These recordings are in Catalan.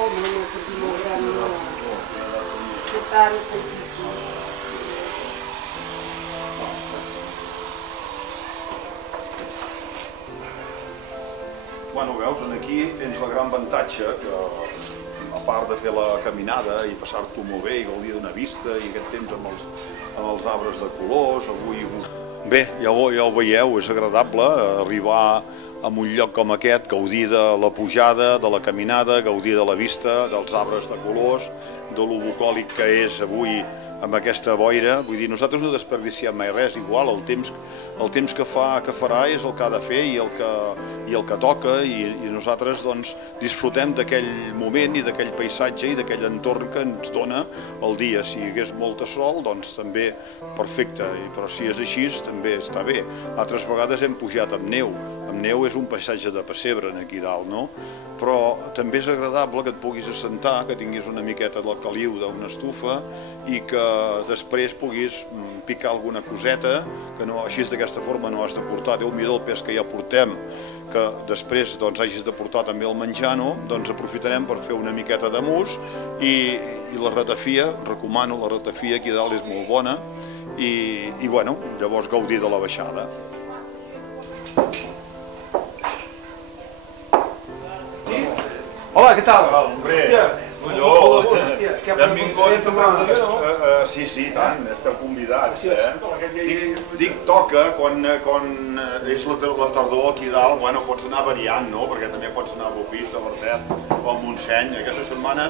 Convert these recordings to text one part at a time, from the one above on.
Home, no, perquè molt gran no. Que tant petit. Bueno, veus, aquí tens el gran avantatge que, a part de fer la caminada i passar-t'ho molt bé i gaudir d'una vista i aquest temps amb els arbres de colors, avui... Bé, ja ho veieu, és agradable arribar a un lloc com aquest, gaudir de la pujada, de la caminada, gaudir de la vista, dels arbres de colors, de lo bucòlic que és avui amb aquesta boira. Vull dir, nosaltres no desperdiciem mai res, igual el temps que farà és el que ha de fer i el que toca, i nosaltres doncs disfrutem d'aquell moment i d'aquell paisatge i d'aquell entorn que ens dona el dia. Si hi hagués molta sol, doncs també perfecte, però si és així també està bé. Altres vegades hem pujat amb neu. Amb neu és un paisatge de pessebre aquí dalt, no? Però també és agradable que et puguis assentar, que tinguis una miqueta del caliu d'una estufa i que després puguis picar alguna coseta, que no, així d'aquesta forma no has de portar, Déu-n'hi-do el pes que ja portem, que després doncs hagis de portar també el menjar, no? Doncs aprofitarem per fer una miqueta de mus i la ratafia, recomano la ratafia, aquí dalt és molt bona i bueno, llavors gaudir de la baixada. Hola, què tal? Hombre, benvingut. Sí, i tant, esteu convidats. Dic toca, quan és la tardor aquí dalt, bueno, pots anar variant, no? Perquè també pots anar a Bopit, a Bertet o a Montseny. Aquesta setmana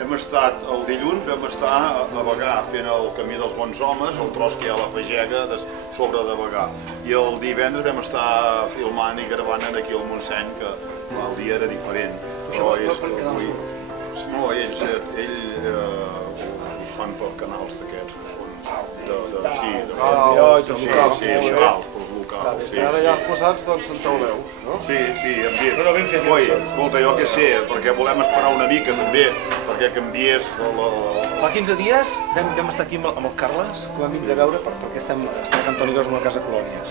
hem estat, el dilluns vam estar a Bagà fent el camí dels bons homes, el tros que hi ha a la Fagega sobre de Bagà. I el divendres vam estar filmant i gravant aquí al Montseny, que el dia era diferent. Però és que avui... No, ells ho fan per canals d'aquests que són locals, locals. Ara ja posats, doncs en tauleu, no? Sí, hem dit. Oi, escolta, jo què sé, perquè volem esperar una mica també, perquè canviés la... Fa 15 dies vam estar aquí amb el Carles, que vam vindre a veure, perquè estem a Can Toni Gros en una casa Colònies.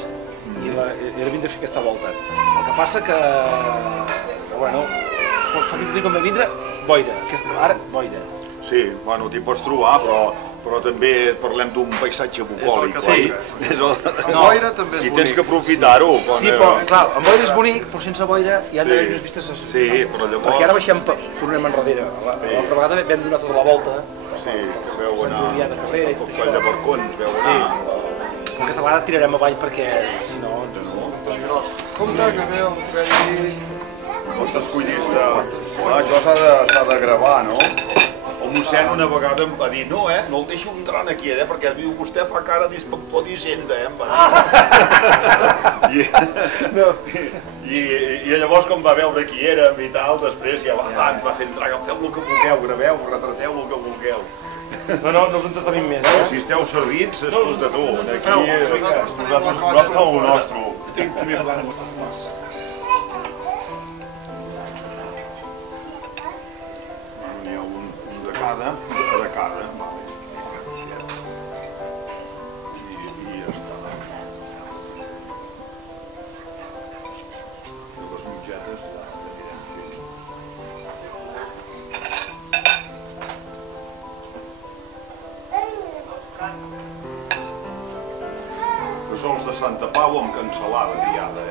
I era vindre a fer aquesta volta. El que passa que... Bueno, fa 15 dies com vam vindre, boira. Ara, boira. Sí, bueno, t'hi pots trobar, però també parlem d'un paisatge bucòlic, oi? Amb boira també és bonic. I tens que aprofitar-ho. Sí, però, clar, amb boira és bonic, però sense boira hi han d'haver unes vistes... Sí, però llavors... Perquè ara baixem, tornem enrere. L'altra vegada vam donar tota la volta. Sí, que veu anar... Sant Julià de Carrera i tot això. Coll de Barcons, veu anar... Però aquesta vegada tirarem avall perquè, si no... Compte que ve el crèdit... Com t'escollis de... Això s'ha de gravar, no? El mossèn una vegada em va dir no el deixo entrar aquí, perquè diu vostè fa cara d'inspector d'Hisenda, em va dir. I llavors quan va veure qui érem i tal, després ja va fer entrar, feu el que vulgueu, graveu, retrateu el que vulgueu. No us entretenim més, Si esteu servits, escolta tu, aquí nosaltres el nostre. Tinc primer pla de vostres plans. N'hi ha un de cada, vale. I ja està. I les mitjanes ja anirem fent. Fesols de Santa Pau amb cansalada diada,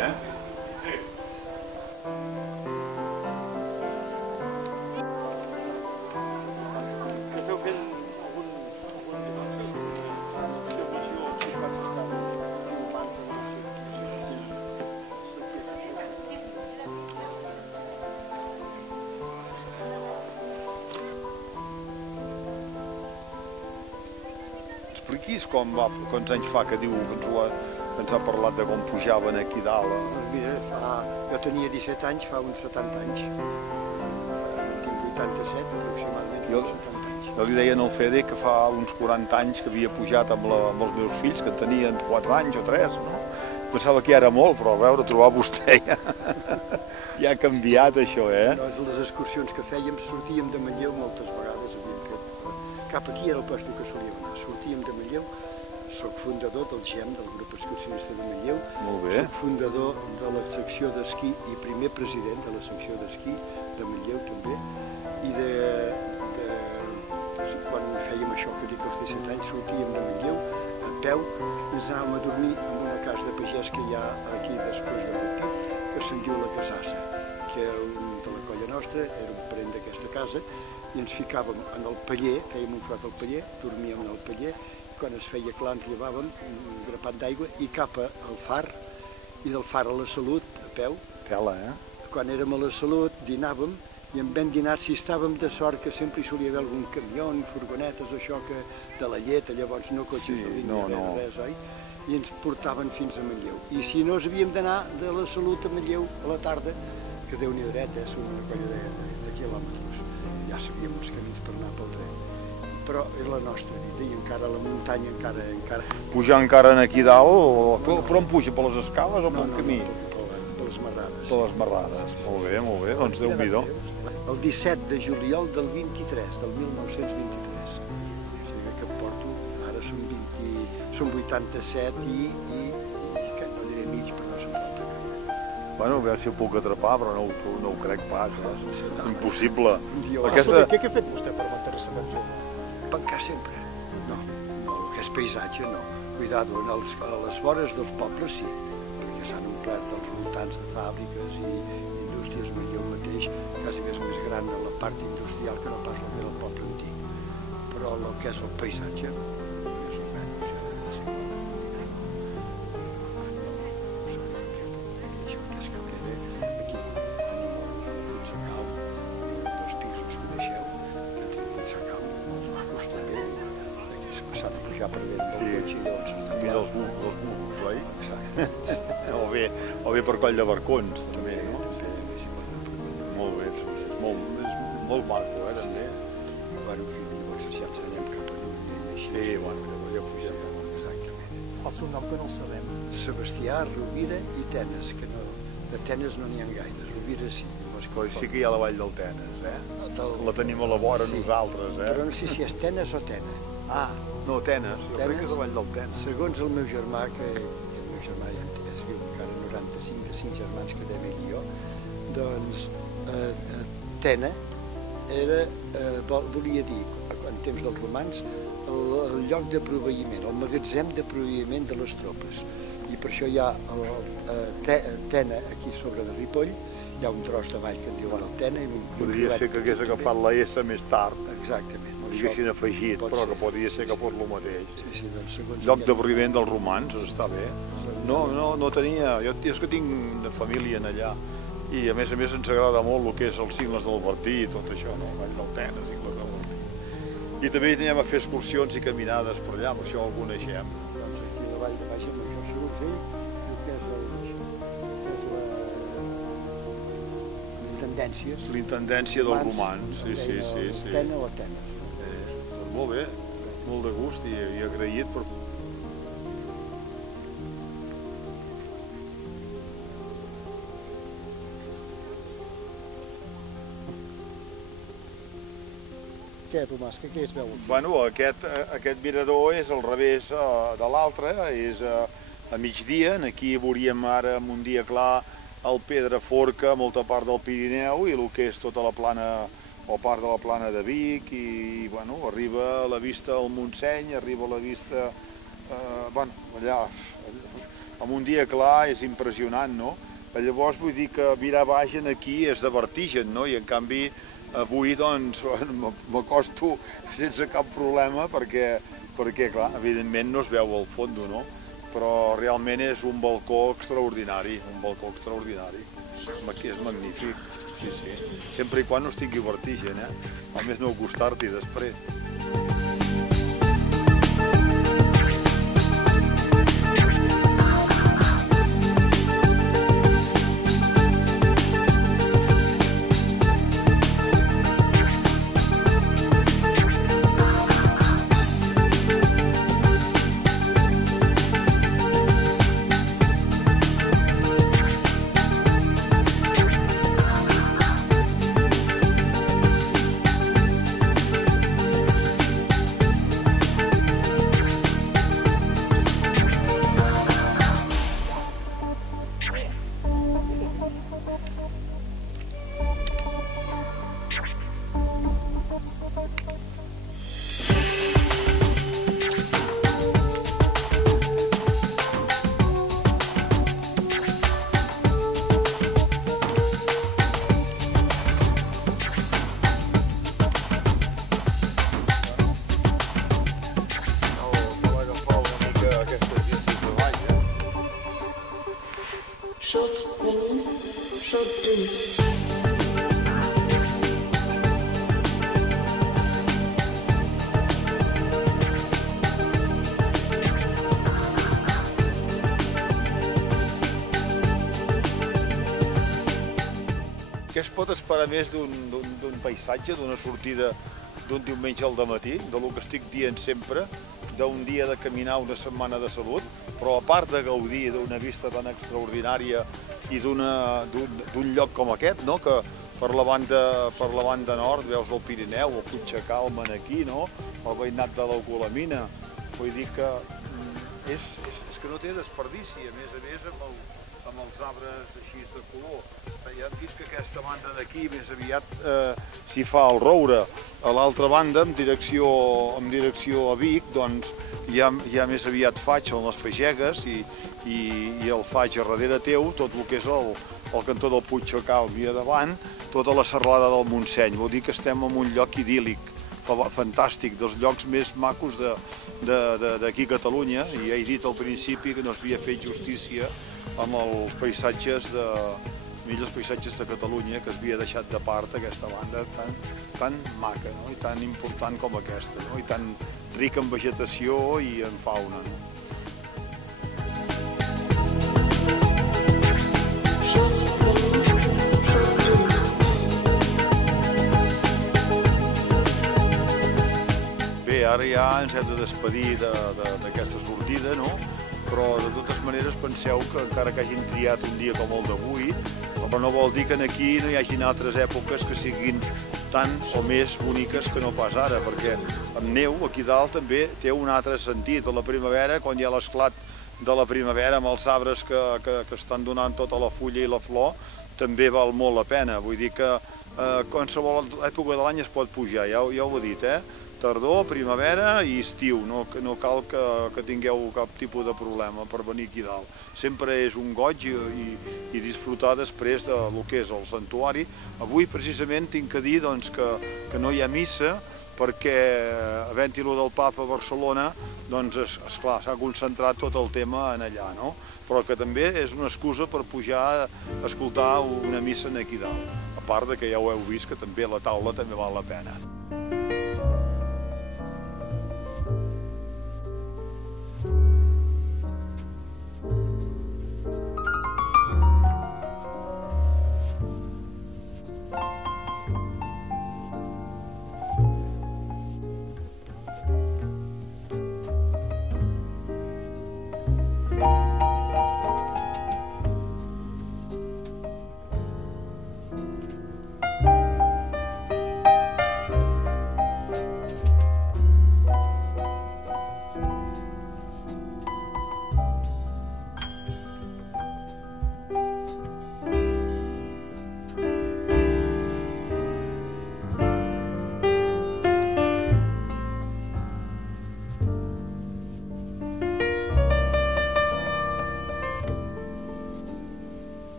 Expliquis quants anys fa que diu que ens ha parlat de com pujaven aquí dalt. Mira, jo tenia 17 anys, fa uns 70 anys. Tinc 77, aproximadament, Jo- 70 anys. Jo li deia al Fede que fa uns 40 anys que havia pujat amb els meus fills, que en tenien 4 anys o 3, no? Pensava que ja era molt, però a veure, trobar vostè ja ha canviat això, Les excursions que fèiem, sortíem de Manlleu moltes vegades, havíem fet... Cap aquí era el lloc que solíem anar. Sortíem de Manlleu, soc fundador del GEM, del grup excursionista de Manlleu. Molt bé. Soc fundador de la secció d'esquí i primer president de la secció d'esquí de Manlleu també. I quan fèiem això, que dic als 17 anys, sortíem de Manlleu a peu, ens anàvem a dormir en una casa de pagès que hi ha aquí després de Rupit, que se'n diu la Casassa, que un de la colla nostra, era un parent d'aquesta casa, i ens ficàvem en el paller, fèiem un frat al paller, dormíem en el paller, i quan es feia clar ens llevàvem un grapat d'aigua i cap al far, i del far a la Salut, a peu. Tela, Quan érem a la Salut, dinàvem, i en ben dinar, si estàvem de sort, que sempre hi solia haver algun camió, furgonetes, això que de la llet, llavors no cotxes de línia, res, oi? I ens portaven fins a Manlleu. I si no havíem d'anar de la Salut a Manlleu a la tarda, que Déu-n'hi-do dret, són una colla de quilòmetres, ja sabíem els camins per anar pel tren. Però és la nostra vida, i encara la muntanya, encara... Pujar encara aquí dalt, però on puja, per les escales o pel camí? Per les marrades. Per les marrades, molt bé, doncs Déu-n'hi-do. El 17 de juliol del 23, del 1923. O sigui que porto, ara són 87 i que no diré mig, però no se'n falta gaire. Bueno, a veure si ho puc atrapar, però no ho crec pas, impossible. Què ha fet vostè per mantenir-se tan jove? Pencar sempre. No, el que és paisatge no. Cuidado, a les vores dels pobles sí, perquè s'han omplert dels voltants de fàbriques i indústries. Manlleu mateix quasi és més gran de la part industrial que no pas el que era el poble antic. Però el que és el paisatge, més o menys, és igual. Això que és Cabrera, aquí tenim el Sacal, dos pisos, coneixeu, el Sacal, els macos també, aquí s'ha de pujar per dentro del cotxe i llavors s'està I dels burros, oi? Exacte. O bé per Coll de Barcons, també, no? Molt bé, és molt maco, també. Bueno, en fi, llavors ja ens anem cap a Núria i així. Sí, bueno, ja pugem. Exactament. El seu nom que no el sabem. Sebastià, Rovira i Tenes, que no, de Tenes no n'hi ha gaires, Rovira sí. Però sí que hi ha la vall del Tenes, La tenim a la vora nosaltres, Però no sé si és Tenes o Tena. Ah, no, Tenes, jo crec que és la vall del Tenes. Segons el meu germà, que el meu germà ja es viu encara 95 de 5 germans que devia i jo, doncs Tena volia dir, en temps dels romans, el lloc de proveïment, el magatzem de proveïment de les tropes. I per això hi ha Tena, aquí sobre de Ripoll, hi ha un tros de vall que en diuen el Tena. Podria ser que hagués agafat la S més tard. Exactament. Ho haguessin afegit, però que podria ser que fos el mateix. Sí, doncs segons... Lloc de proveïment dels romans, està bé. No tenia... Jo és que tinc família en allà. I a més ens agrada molt el que és els cingles del Bertí i tot això, no? Vall del Tenes, cingles del Bertí. I també anem a fer excursions i caminades per allà, amb això el coneixem. Doncs aquí a la vall de baix, amb això segons ell, que és l'intendència. L'intendència dels romans, sí. Tena o Tenes. Molt bé, molt de gust i agraït per... Què, Tomàs, què es veu? Bueno, aquest mirador és al revés de l'altre, és a migdia, aquí veuríem ara en un dia clar el Pedraforca, molta part del Pirineu i el que és tota la plana o part de la plana de Vic i bueno, arriba a la vista al Montseny, arriba a la vista allà, en un dia clar és impressionant, no? Llavors vull dir que mirar baix aquí és de vertigen, no? I en canvi avui doncs m'acosto sense cap problema perquè clar, evidentment no es veu al fons, no? Però realment és un balcó extraordinari, Aquí és magnífic, sí. Sempre i quan no estigui vertigen, A més no acostar-t'hi després. Què es pot esperar més d'un paisatge, d'una sortida d'un diumenge al dematí, del que estic dient sempre, d'un dia de caminar una setmana de salut, però a part de gaudir d'una vista tan extraordinària i d'un lloc com aquest, no? Que per la banda nord veus el Pirineu, el Puigcalma aquí, no? El veïnat de l'Eucolamina. Vull dir que és que no té desperdici, a més amb els arbres així de color. Ja hem vist que aquesta banda d'aquí més aviat s'hi fa el roure. A l'altra banda, en direcció a Vic, doncs ja més aviat faig en les Fagegues i el faig a darrere teu, tot el que és el cantó del Puigcalma i a davant, tota la serralada del Montseny. Vol dir que estem en un lloc idíl·lic, fantàstic, dels llocs més macos d'aquí a Catalunya, i ja he dit al principi que no s'havia fet justícia amb els paisatges millors paisatges de Catalunya, que s'havia deixat de part aquesta banda tan maca, no? I tan important com aquesta, no? I tan rica en vegetació i en fauna, no? Bé, ara ja ens hem de despedir d'aquesta sortida, no? Però de totes maneres penseu que encara que hagin triat un dia com el d'avui, però no vol dir que aquí no hi hagin altres èpoques que siguin tan o més boniques que no pas ara, perquè amb neu aquí dalt també té un altre sentit. A la primavera, quan hi ha l'esclat de la primavera amb els arbres que estan donant tota la fulla i la flor, també val molt la pena. Vull dir que qualsevol època de l'any es pot pujar, ja ho he dit, tardor, primavera i estiu, no cal que tingueu cap tipus de problema per venir aquí dalt. Sempre és un goig i disfrutar després del que és el santuari. Avui precisament tinc que dir que no hi ha missa perquè, havent-hi lo del Papa a Barcelona, doncs esclar, s'ha concentrat tot el tema en allà, no? Però que també és una excusa per pujar a escoltar una missa aquí dalt. A part que ja ho heu vist que també la taula també val la pena.